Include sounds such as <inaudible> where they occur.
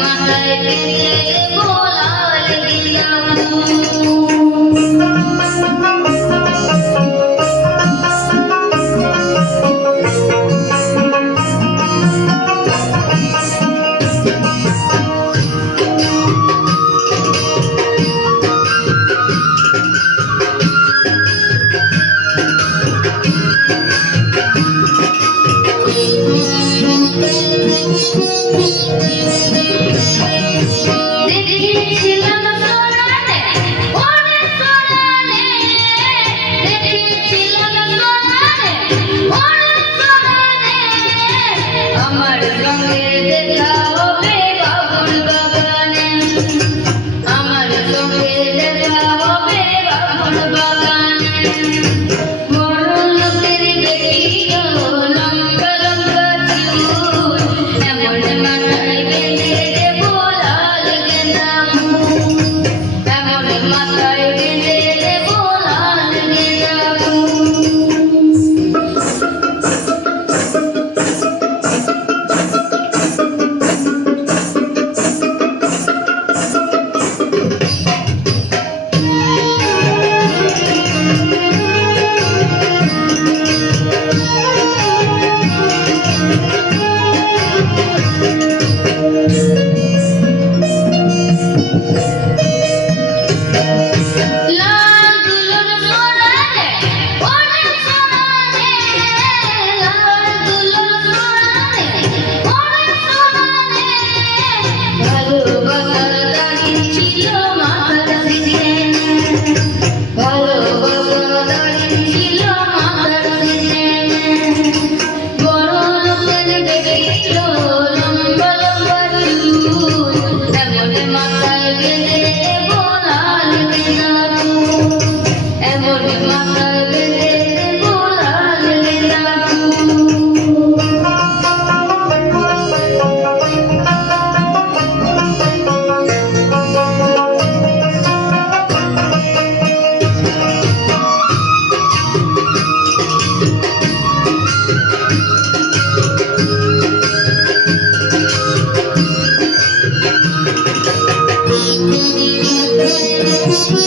Thank you. Thank you. Thank <laughs> you.